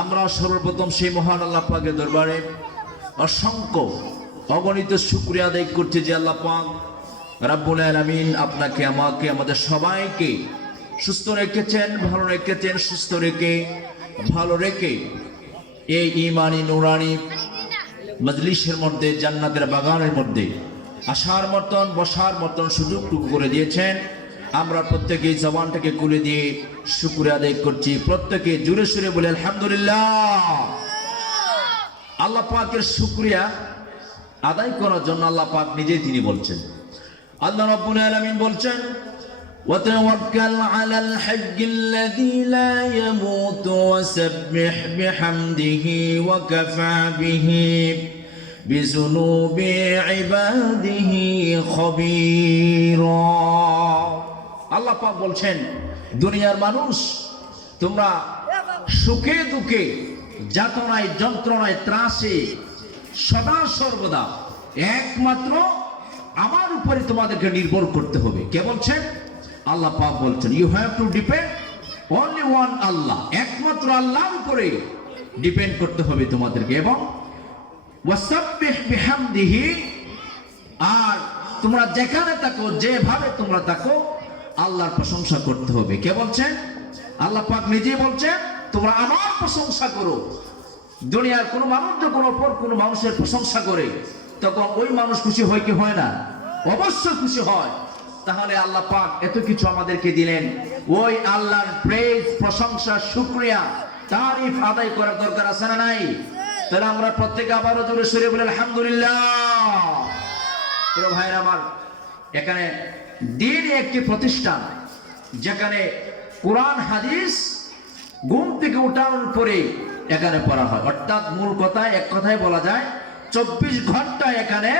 আমরা সর্বপ্রথম সেই মহান আল্লাহ পাকের দরবারে অসংখ্য অগণিত শুক্রিয়া আদায় করছি যে আল্লাহ পাক রাব্বুল আলামিন আপনাকে, আমাকে, আমাদের সবাইকে সুস্থ রেখেছেন, ভালো রেখেছেন, সুস্থ রেখে, ভালো রেখে এই ইমানি নুরানি মজলিসের মধ্যে, জান্নাতের বাগানের মধ্যে আসার মতন, বসার মতন সুযোগটুকু করে দিয়েছেন। আমরা প্রত্যেকে এই জবানটাকে খুলে দিয়ে শুকুরে আদায় করছি প্রত্যেকে জুড়ে সুরে বলে আলহামদুলিল্লাহ আল্লাহ পাকের শুক্রিয়া আদায় করার জন্য আল্লাহ পাক নিজেই তিনি বলছেন আল্লাহ রব্বুল আলামিন বলছেন وتوكل على الحي الذي لا يموت وسبح بحمده وكفى به بذنوب عباده خبيرا আল্লাহ পাক বলছেন, দুনিয়ার মানুষ, তোমরা সুখে দুঃখে, যাতনায়, যন্ত্রণায় ত্রাসে সদা সর্বদা একমাত্র আমার উপরে তোমাদেরকে নির্ভর করতে হবে। কে বলছেন? আল্লাহ পাক বলছেন you have to depend only one Allah. একমাত্র আল্লাহর উপরে ডিপেন্ড করতে হবে তোমাদেরকে এবং আর তোমরা যেখানে থাকো, যেভাবে তোমরা থাকো আল্লাহর প্রশংসা করতে হবে। কে বলছেন আল্লাহ পাক নিজে বলছেন তোমরা আমার প্রশংসা করো। দুনিয়ার কোনো মানুষ যখন অপর কোনো মানুষের প্রশংসা করে, তখন ওই মানুষ খুশি হয় কি হয় না? অবশ্যই খুশি হয়। তাহলে আল্লাহ পাক এত কিছু আমাদেরকে দিলেন। ওই আল্লাহর প্রেজ, প্রশংসা, শুক্রিয়া, তারিফ আদায় করার দরকার আছে না নাই? তাহলে আমরা প্রত্যেকে আবারও জোরে সরে বলে, আলহামদুলিল্লাহ। ভাইয়ের আমার, এখানে দিন একটি প্রতিষ্ঠান যেখানে কোরআন, হাদিস ঘুম থেকে উঠানোর পরে এখানে পড়া হয়। অর্থাৎ মূল কথায়, এক কথায় বলা যায়, চব্বিশ ঘণ্টা এখানে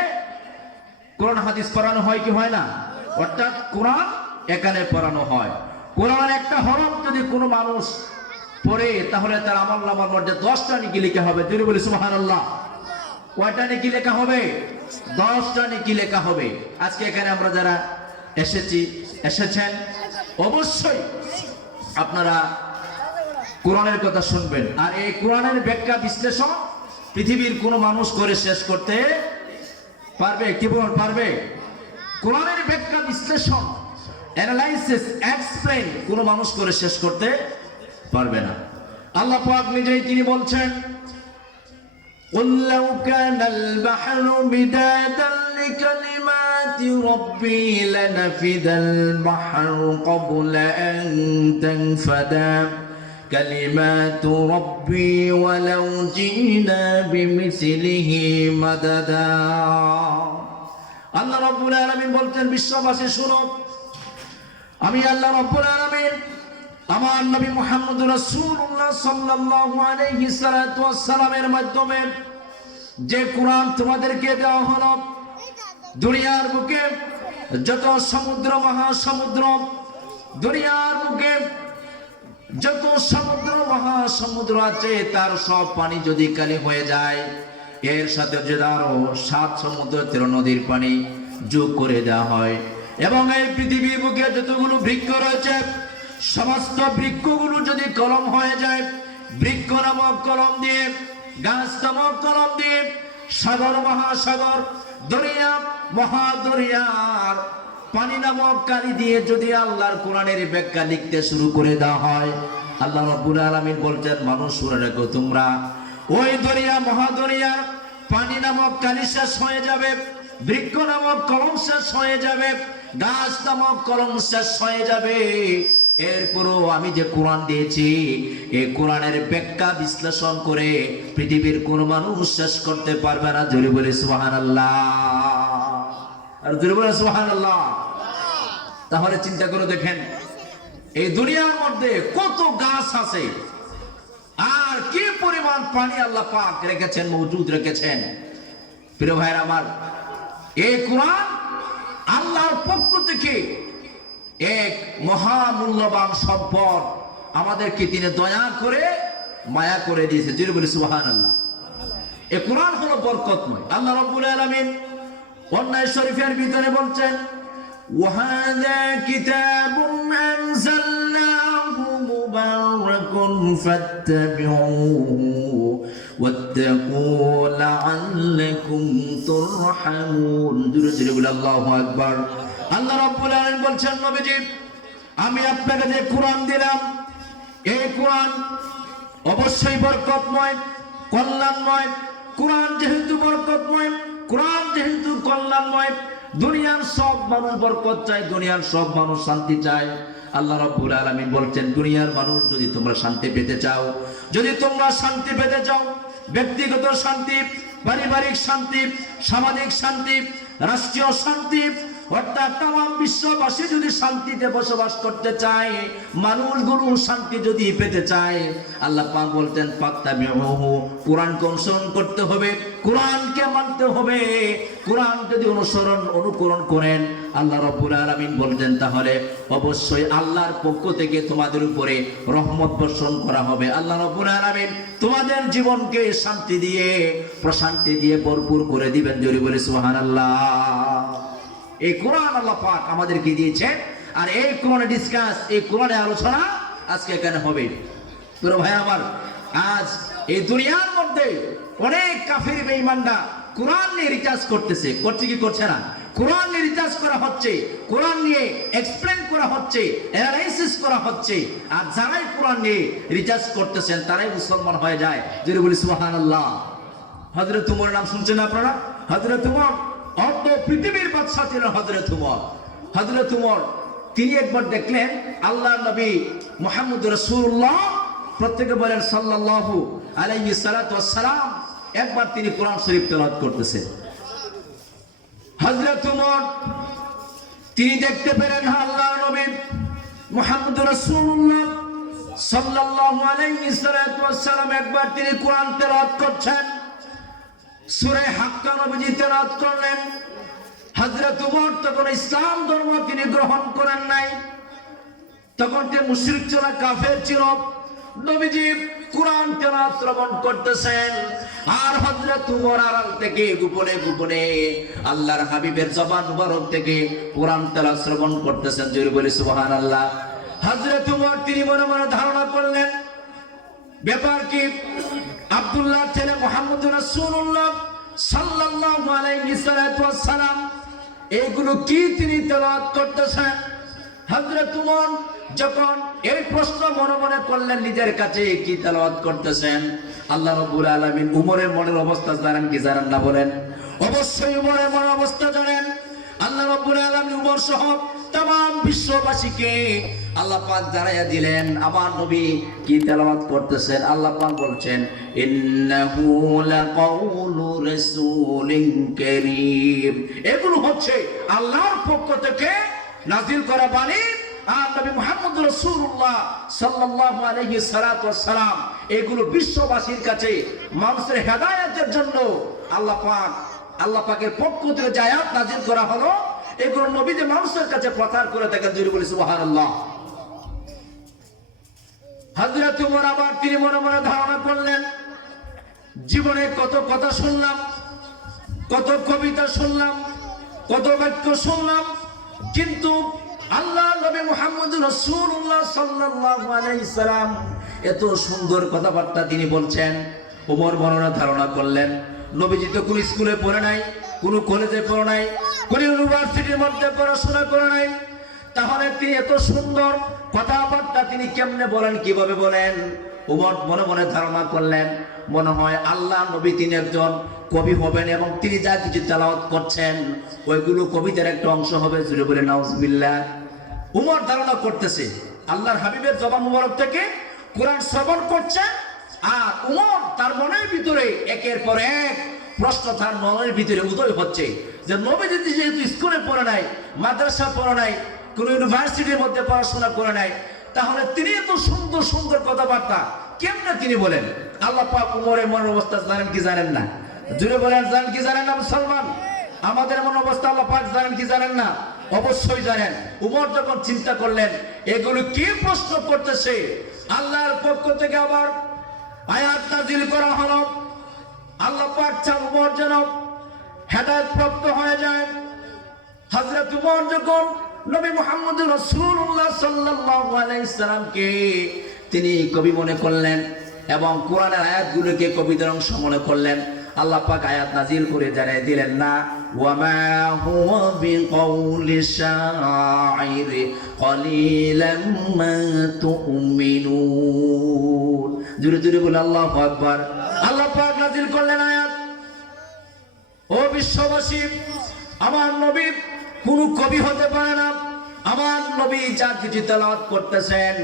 কোরআন, হাদিস পড়ানো হয় কি হয় না? অর্থাৎ কোরআন এখানে পড়ানো হয়। কোরআন একটা হরফ যদি কোনো মানুষ পড়ে, তাহলে তার আমল নামার মধ্যে দশটা নাকি লেখা হবে। যদি বলি সুহান আল্লাহ কয়টা নাকি লেখা হবে? দশটা নাকি লেখা হবে। আজকে এখানে আমরা যারা এসেছি এসেছেন অবশ্যই আপনারা কোরআনের কথা শুনবেন আর এই কোরআনের ব্যাখ্যা বিশ্লেষণ পৃথিবীর কোনো মানুষ করে শেষ করতে পারবে কি বল পারবে কোরআনের ব্যাখ্যা বিশ্লেষণ অ্যানালাইসিস এক্সপ্লেন কোনো মানুষ করে শেষ করতে পারবে না আল্লাহ পাক নিজেই তিনি বলছেন قل لو كان البحر مدادا لكلمات ربي لنفد البحر قبل أن تنفد كلمات ربي ولو جئنا بمثله مددا আল্লাহ রব্বুল আলামিন বলছেন বিশ্ববাসী শুনো আমি আল্লাহ রব্বুল আলামিন আমার নবী মুহাম্মদ রাসূলুল্লাহ সাল্লাল্লাহু আলাইহি সাল্লাতু ওয়াসসালামের মাধ্যমে যে কোরআন তোমাদেরকে দেওয়া হলো দুনিয়ার বুকে যত সমুদ্র, মহাসমুদ্র, দুনিয়ার বুকে যত সমুদ্র, মহাসমুদ্র আছে, তার সব পানি যদি কালি হয়ে যায়, এর সাথে যদি আরও সাত সমুদ্র তেরো নদীর পানি যোগ করে দেওয়া হয়। এবং এই পৃথিবীর বুকে যতগুলো বৃক্ষ রয়েছে, সমস্ত বৃক্ষগুলো যদি কলম হয়ে যায়, বৃক্ষ নামক কলম দিয়ে, গাছ নামক কলম দিয়ে, সাগর, মহাসাগর দরিয়া মহাদরিয়ার পানি নামক কালি দিয়ে যদি আল্লাহর কোরআনের ব্যাখ্যা লিখতে শুরু করে দেওয়া হয়, আল্লাহ রাব্বুল আলামিন বলছেন, মানুষ শুনে রাখো তোমরা, ওই দরিয়া, মহাদরিয়ার পানি নামক কালি শেষ হয়ে যাবে, বৃক্ষ নামক কলম শেষ হয়ে যাবে, গাছ নামক কলম শেষ হয়ে যাবে। এরপরও আমি যে কোরআন দিয়েছি এই কোরআনের ব্যাখ্যা বিশ্লেষণ করে পৃথিবীর কোন মানুষ শেষ করতে পারবে না। জোরে বলে সুহান আর জোরে বলে সুহান তাহলে চিন্তা করে দেখেন, এই দুনিয়ার মধ্যে কত গাছ আছে, আর কি পরিমাণ পানি আল্লাহ পাক রেখেছেন, মজুদ রেখেছেন। প্রিয় ভাইয়ের আমার, এই কোরআন আল্লাহর পক্ষ থেকে এক মহামূল্যবান সম্পদ আমাদেরকে তিনি দয়া করে মায়া করে দিয়েছে যদি বলি সুবাহান আল্লাহ এ কোরআন হলো বরকতময় আল্লাহ রব্বুল আলামিন অন্যায় শরীফের ভিতরে বলছেন وهذا كتاب أنزلناه مبارك أمركم فاتبعوه واتقوا لعلكم ترحمون জোরে জোরে বলে আল্লাহু রাব্বুল আলামিন বলছেন, নবীজি, আমি আপনাকে যে কোরআন দিলাম, এই কোরআন অবশ্যই বরকতময়, কল্যাণময়। কোরআন যেহেতু বরকতময়, কোরআন যেহেতু কল্যাণময়, দুনিয়ার সব মানুষ বরকত চায়, দুনিয়ার সব মানুষ শান্তি চায়। আল্লাহ রাব্বুল আলামিন বলছেন, দুনিয়ার মানুষ যদি তোমরা শান্তি পেতে চাও, যদি তোমরা শান্তি পেতে চাও, ব্যক্তিগত শান্তি, পারিবারিক শান্তি, সামাজিক শান্তি, রাষ্ট্রীয় শান্তি অর্থাৎ তাম বিশ্ববাসী যদি শান্তিতে বসবাস করতে চায় মানুষগুলো শান্তি যদি পেতে চায়, আল্লাহ পাক বলতেন পাক্তাবিহু কোরআনকে অনুসরণ করতে হবে, কোরআনকে মানতে হবে। কোরআন যদি অনুসরণ, অনুকরণ করেন, আল্লাহ রব্বুল আলামিন বলতেন, তাহলে অবশ্যই আল্লাহর পক্ষ থেকে তোমাদের উপরে রহমত বর্ষণ করা হবে। আল্লাহ রব্বুল আলামিন তোমাদের জীবনকে শান্তি দিয়ে, প্রশান্তি দিয়ে ভরপুর করে দিবেন। জোরে বলে, সুবহানাল্লাহ। এই কোরআন আল্লাহ পাক আমাদেরকে দিয়েছে আর এই কোরআনে ডিসকাস এই কোরআনে আলোচনা আজকে এখানে হবে। তোর ভাই আমার, আজ এই দুনিয়ার মধ্যে অনেক কাফির বেঈমানরা কোরআন নিয়ে রিচার্জ করতেছে। করছে কি করছে না? কোরআন নিয়ে রিচার্জ করা হচ্ছে, কোরআন নিয়ে এক্সপ্লেন করা হচ্ছে অ্যানালাইসিস করা হচ্ছে। আর যারাই কোরআন নিয়ে রিচার্জ করতেছেন, তারাই মুসলমান হয়ে যায়। যদি বলি সুবহানাল্লাহ। হজরত উমর নাম শুনছেন আপনারা? হজরত উমর অর্ধ পৃথিবীর বাদশাহ ছিলেন হজরত উমর। হজরত উমর, তিনি একবার দেখলেন আল্লাহ নবী মোহাম্মদ রসুল্লাহ প্রত্যেকে বলেন সাল্লাল্লাহু আলাইহি ওয়াসসালাম, একবার তিনি কোরআন শরীফ তেলাওয়াত করতেছেন হযরত উমর, তিনি দেখতে পেলেন আল্লাহ নবী মুহাম্মদ রাসূলুল্লাহ সাল্লাল্লাহু আলাইহি ওয়াসসালাম, একবার তিনি কোরআন তেলাওয়াত করছেন। সূরা হাক্কা নবীজি তেলাওয়াত করলেন। হযরত উমর তখন ইসলাম ধর্ম তিনি গ্রহণ করেন নাই। তখন যে মুশরিক ছিল, কাফের ছিল, নবীজি কোরআন তেলাওয়াত শ্রবণ করতেছেন। আর হযরত উমর আড়াল থেকে গোপনে গোপনে আল্লাহর হাবিবের জবান মুবারক থেকে কোরআন তেলাওয়াত শ্রবণ করতেছেন। জোরে বলি সুবহানাল্লাহ। হযরত উমর তিনি মনে মনে ধারণা করলেন ব্যাপার কি? আব্দুল্লাহ ছেলে মোহাম্মদ রাসূলুল্লাহ সাল্লাল্লাহু আলাইহি সাল্লাম এগুলো কি তিনি তেলাওয়াত করতেছেন? হযরত উমর যখন এই প্রশ্ন মনে মনে করলেন, নিজের কাছে কি তেলাওয়াত করতেছেন? আল্লাহ রাব্বুল আলামিন উমরের মনের অবস্থা জানেন কি জানেন না বলেন? অবশ্যই উমরের মনের অবস্থা জানেন। আল্লাহ রাব্বুল আলামিন উমর সহ তাম বিশ্ববাসীকে আল্লাহ পাক জানাইয়া দিলেন, আমার নবী কি তেলাওয়াত করতেছেন? আল্লাহ পাক বলছেন, ইন্নাহু লাকাউলু রাসূলিন কারীম। এগুলো হচ্ছে আল্লাহর পক্ষ থেকে নাজিল করা বাণী। আর নবী মুহাম্মদ রাসূলুল্লাহ সাল্লাল্লাহু আলাইহি সালাতু ওয়াসসালাম, এগুলো বিশ্ববাসীর কাছে মানুষের হেদায়েতের জন্য আল্লাহ পাক, আল্লাহ পাকের পক্ষ থেকে জায়াত নাজিল করা হলো এগুলো নবী যে মানুষের কাছে প্রচার করে থাকেন যদি বলি, সুবহানাল্লাহ। হযরত উমর আবার তিনি মনে মনে ধারণা করলেন, জীবনে কত কথা শুনলাম, কত কবিতা শুনলাম, কত বাক্য শুনলাম, কিন্তু আল্লাহ নবী মুহাম্মদ রাসূলুল্লাহ সাল্লাল্লাহু আলাইহি এত সুন্দর কথাবার্তা তিনি বলছেন। ওমর বর্ণনা ধারণা করলেন, নবীজি তো কোন স্কুলে পড়ে নাই, কোন কলেজে পড়ে নাই কোন ইউনিভার্সিটির মধ্যে পড়াশোনা করে নাই। তাহলে তিনি এত সুন্দর কথাবার্তা তিনি কেমনে বলেন, কীভাবে বলেন? উমর মনে মনে ধারণা করলেন, মনে হয় আল্লাহ নবী তিনি একজন কবি হবেন এবং তিনি যা কিছু তেলাওয়াত করছেন, ওইগুলো কবিতার একটা অংশ হবে, জুড়ে বলে, নাউজবিল্লাহ। উমর ধারণা করতেছে, আল্লাহর হাবিবের জবান মুবারক থেকে কোরআন শ্রবণ করছে, আর উমর তার মনের ভিতরে একের পর এক প্রশ্ন তার মনের ভিতরে উদয় হচ্ছে যে নবী যদি যেহেতু স্কুলে পড়ে নাই মাদ্রাসা পড়ে নাই, কোন ইউনিভার্সিটির মধ্যে পড়াশোনা করে নাই, তাহলে তিনি এত সুন্দর সুন্দর কথাবার্তা কেমনে তিনি বলেন? আল্লাহ পাক উমরের মনের অবস্থা জানেন কি জানেন না? জুড়ে বলেন, জানেন কি জানেন না মুসলমান? আমাদের মন অবস্থা আল্লাহ পাক জানেন কি জানেন না? অবশ্যই জানেন। উমর যখন চিন্তা করলেন, এগুলো কি প্রশ্ন করতেছে? আল্লাহর পক্ষ থেকে আবার আয়াত নাজিল করা হলো। হয়ে যায়। যখন নবী আলাইহি তিনি কবি মনে করলেন এবং কোরআনের আয়াতগুলোকে কবিতার অংশ মনে করলেন, আল্লাহ পাক আয়াত নাজিল করে জানিয়ে দিলেন না জুরে জুরে বলে আল্লাহু আকবার। আল্লাহ পাক নাজিল করলেন আয়াত ও বিশ্ববাসী আমার নবী কোন কবি হতে পারে না আমার নবী যা কিছু তেলাওয়াত করতেছেন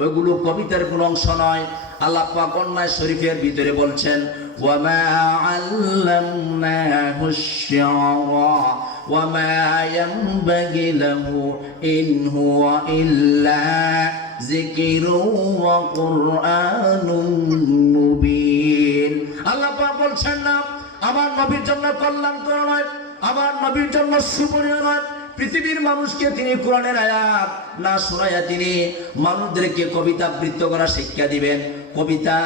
ওইগুলো কবিতার কোন অংশ নয় আল্লাহ পাক অন্যায় শরীফের ভিতরে বলছেন ওয়ামা আল্লামনাহু الشعرا وما ينبغي له إن هو إلا ذكر وقرآن মুবিন আল্লাহ পাক বলছেন না, আমার নবীর জন্য কল্যাণকর নয়, আমার নবীর জন্য সুপরীয় নয়। পৃথিবীর মানুষকে তিনি কোরআনের আয়াত না শোনাইয়া তিনি মানুষদেরকে কবিতা বৃত্ত করা শিক্ষা দিবেন। কবিতা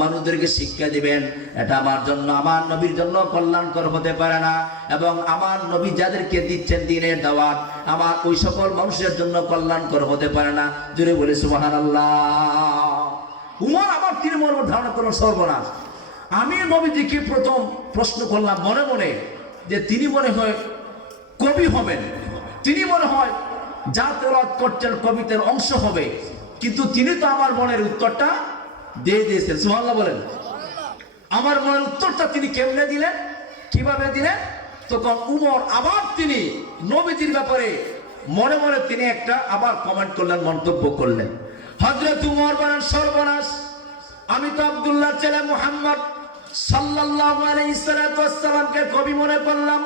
মানুষদেরকে শিক্ষা দিবেন। এটা আমার জন্য, আমার নবীর জন্য কল্যাণকর হতে পারে না। এবং আমার নবী যাদেরকে দিচ্ছেন দিনের দাওয়াত, আমার ওই সকল মানুষের জন্য কল্যাণকর হতে পারে না। জুড়ে বলে সুবাহান আল্লাহ উমর, আমার তিনি মর্ম ধারণা করল সর্বনাশ। আমি নবীজিকে প্রথম প্রশ্ন করলাম মনে মনে যে তিনি মনে হয় কবি হবেন। তিনি মনে হয় যা তেলাওয়াত করছেন কবিতার অংশ হবে। কিন্তু তিনি তো আমার মনের উত্তরটা দিয়ে দিয়েছেন। সুবহানাল্লাহ বলেন। আমার মনের উত্তরটা তিনি কেমনে দিলেন? কীভাবে দিলেন? তখন উমর আবার তিনি নবীজির ব্যাপারে মনে মনে তিনি একটা আবার কমেন্ট করলেন, মন্তব্য করলেন। হজরত উমর বলেন, সর্বনাশ। আমি তো আব্দুল্লাহ ছেলে মুহাম্মদ। সাল্লামকে কবি মনে করলাম,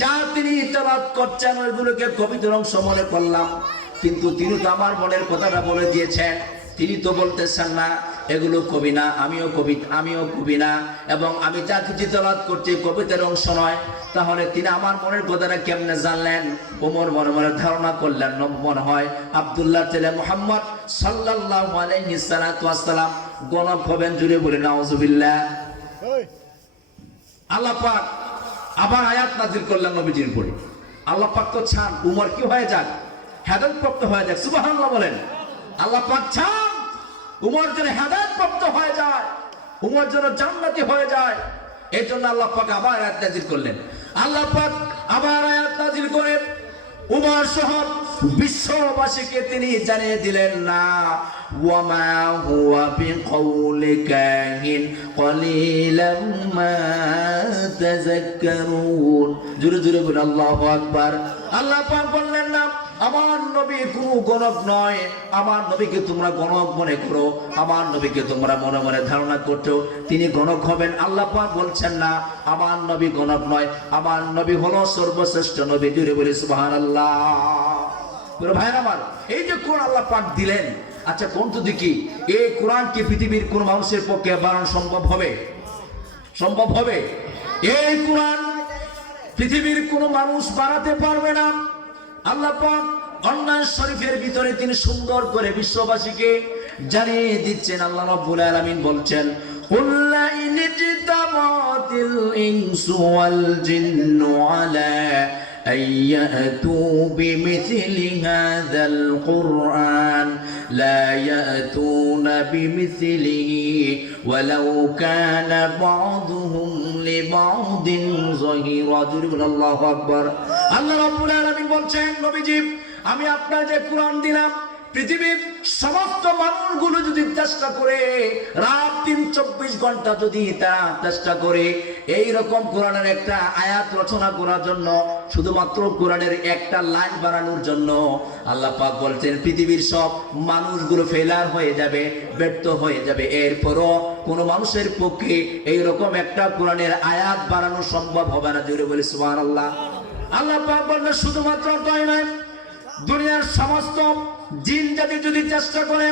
যা তিনি ইতরাত করছেন ওইগুলোকে কবিতার অংশ মনে করলাম। কিন্তু তিনি তো আমার মনের কথাটা বলে দিয়েছেন। তিনি তো বলতেছেন না, এগুলো কবি না, আমিও কবি আমিও কবি না, এবং আমি যা কিছু তলাত করছি কবিতার অংশ নয়। তাহলে তিনি আমার মনের কথাটা কেমনে জানলেন? ওমর মনে মনে ধারণা করলেন মনে হয় আব্দুল্লাহ ছেলে মোহাম্মদ সাল্লাতু ওয়াসসালাম গণক হবেন জুড়ে বলে, নাউজুবিল্লাহ। আল্লাহ পাক আবার আয়াত নাজির করলেন নবীজির উপরে। আল্লাহ পাক তো চান, উমর কি হয়ে যাক? হেদায়ত প্রাপ্ত হয়ে যাক। সুবহানাল্লাহ বলেন। আল্লাহ পাক চান, উমর যেন হেদায়ত প্রাপ্ত হয়ে যায়, উমর যেন জান্নাতি হয়ে যায়। এই জন্য আল্লাহ আবার আয়াত নাজিল করলেন। আল্লাহ আবার আয়াত নাজিল করে উমর সহ বিশ্ববাসীকে তিনি জানিয়ে দিলেন, না, ওয়ামা হুয়া বিকাউলি কাহিন কলিলাম তাযাক্কারুন। জোরে জোরে বলে আল্লাহু আকবার। আল্লাহ পাক বললেন, না আমার নবী কোনো গণক নয়। আমার নবীকে তোমরা গণক মনে করো। আমার নবীকে তোমরা মনে মনে ধারণা করছ। তিনি গণক হবেন। আল্লাহ বলছেন না, আমার নবী গণক নয়। আমার নবী হলো সর্বশ্রেষ্ঠ নবী। জুড়ে বলে, সুবহানাল্লাহ। বলে ভাই আমার, এই যে কোরআন আল্লাহ পাক দিলেন আচ্ছা কোন তো দেখি এই কোরআন কি পৃথিবীর কোন মানুষের পক্ষে বানানো সম্ভব হবে? সম্ভব হবে? এই কোরআন পৃথিবীর কোন মানুষ বানাতে পারবে না। আল্লাহ পাক অন্যায় শরীফের ভিতরে তিনি সুন্দর করে বিশ্ববাসীকে জানিয়ে দিচ্ছেন আল্লাহ রাব্বুল আলামিন বলছেন قل لئن اجتمعت الإنس والجن على أن يأتوا بمثل هذا القرآن لا يأتون بمثله ولو كان بعضهم لبعض ظهيرا جرب الله أكبر আল্লাহ রাব্বুল আলামিন বলছেন নবীজি আমি আপনার যে কোরআন দিলাম পৃথিবীর সমস্ত মানুষগুলো যদি চেষ্টা করে, রাত দিন চব্বিশ ঘণ্টা যদি তারা চেষ্টা করে এই রকম কোরআনের একটা আয়াত রচনা করার জন্য, শুধুমাত্র কোরআনের একটা লাইন বানানোর জন্য আল্লাহ পাক বলছেন, পৃথিবীর সব মানুষগুলো ফেলার হয়ে যাবে, ব্যর্থ হয়ে যাবে। এরপরও কোনো মানুষের পক্ষে এই রকম একটা কোরআনের আয়াত বানানো সম্ভব হবে না। জুড়ে বলে সুবহানাল্লাহ। আল্লাহ পাক বললেন শুধুমাত্র তাই নয়, দুনিয়ার সমস্ত জিন জাতি যদি চেষ্টা করে,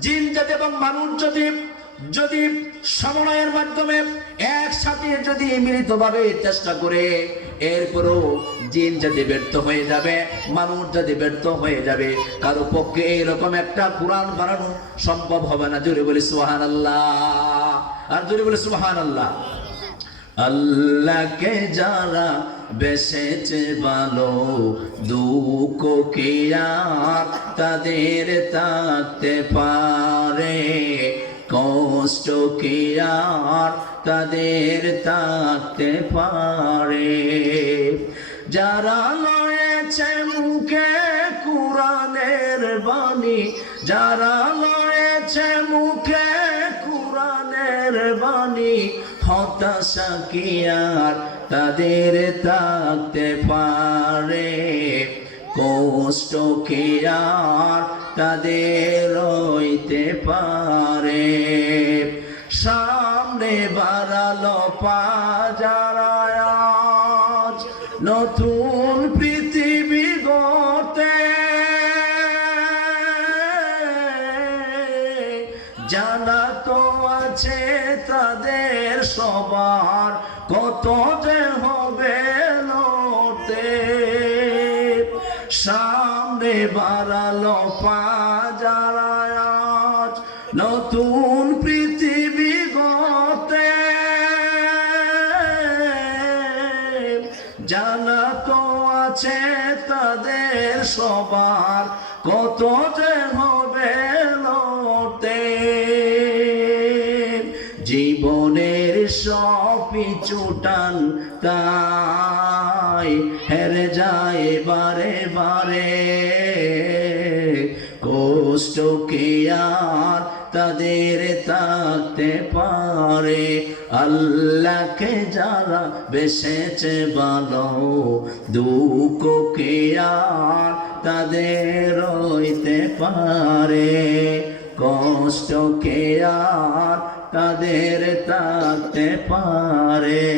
জিন জাতি এবং মানুষ যদি যদি সমন্বয়ের মাধ্যমে একসাথে যদি মিলিতভাবে চেষ্টা করে, এরপরও জিন যদি ব্যর্থ হয়ে যাবে, মানুষ যদি ব্যর্থ হয়ে যাবে। কারও পক্ষে এইরকম একটা কোরআন বানানো সম্ভব হবে না। জোরে বলি সুহান আল্লাহ আর জোরে বলি সুহান আল্লাহ আল্লাহকে যারা বেসেছে ভালো, দুঃখ কি আর তাদের থাকতে পার? কষ্ট কি তাদের থাকতে পারে? যারা লয়েছে মুখে কোরআনের বাণী, যারা লয়েছে মুখে কোরআনের বাণী হতাশা কি আর তাদের থাকতে পারে? কষ্ট কি আর তাদের রইতে পারে? সামনে বাড়ালো পাজারা সামনে বাড়ালো পাজারা আজ। নতুন পৃথিবী গতে জানা তো আছে তাদের সবার কত যে হবে জীবনের সব পিছুটান তাই হেরে যায় বারে বারে। কষ্ট কে আর তাদের থাকতে পারে? আল্লাহকে যারা বেসেছে ভালো, দুঃখ কে আর তাদের রইতে পারে? কষ্ট কে আর তাদের থাকতে পারে?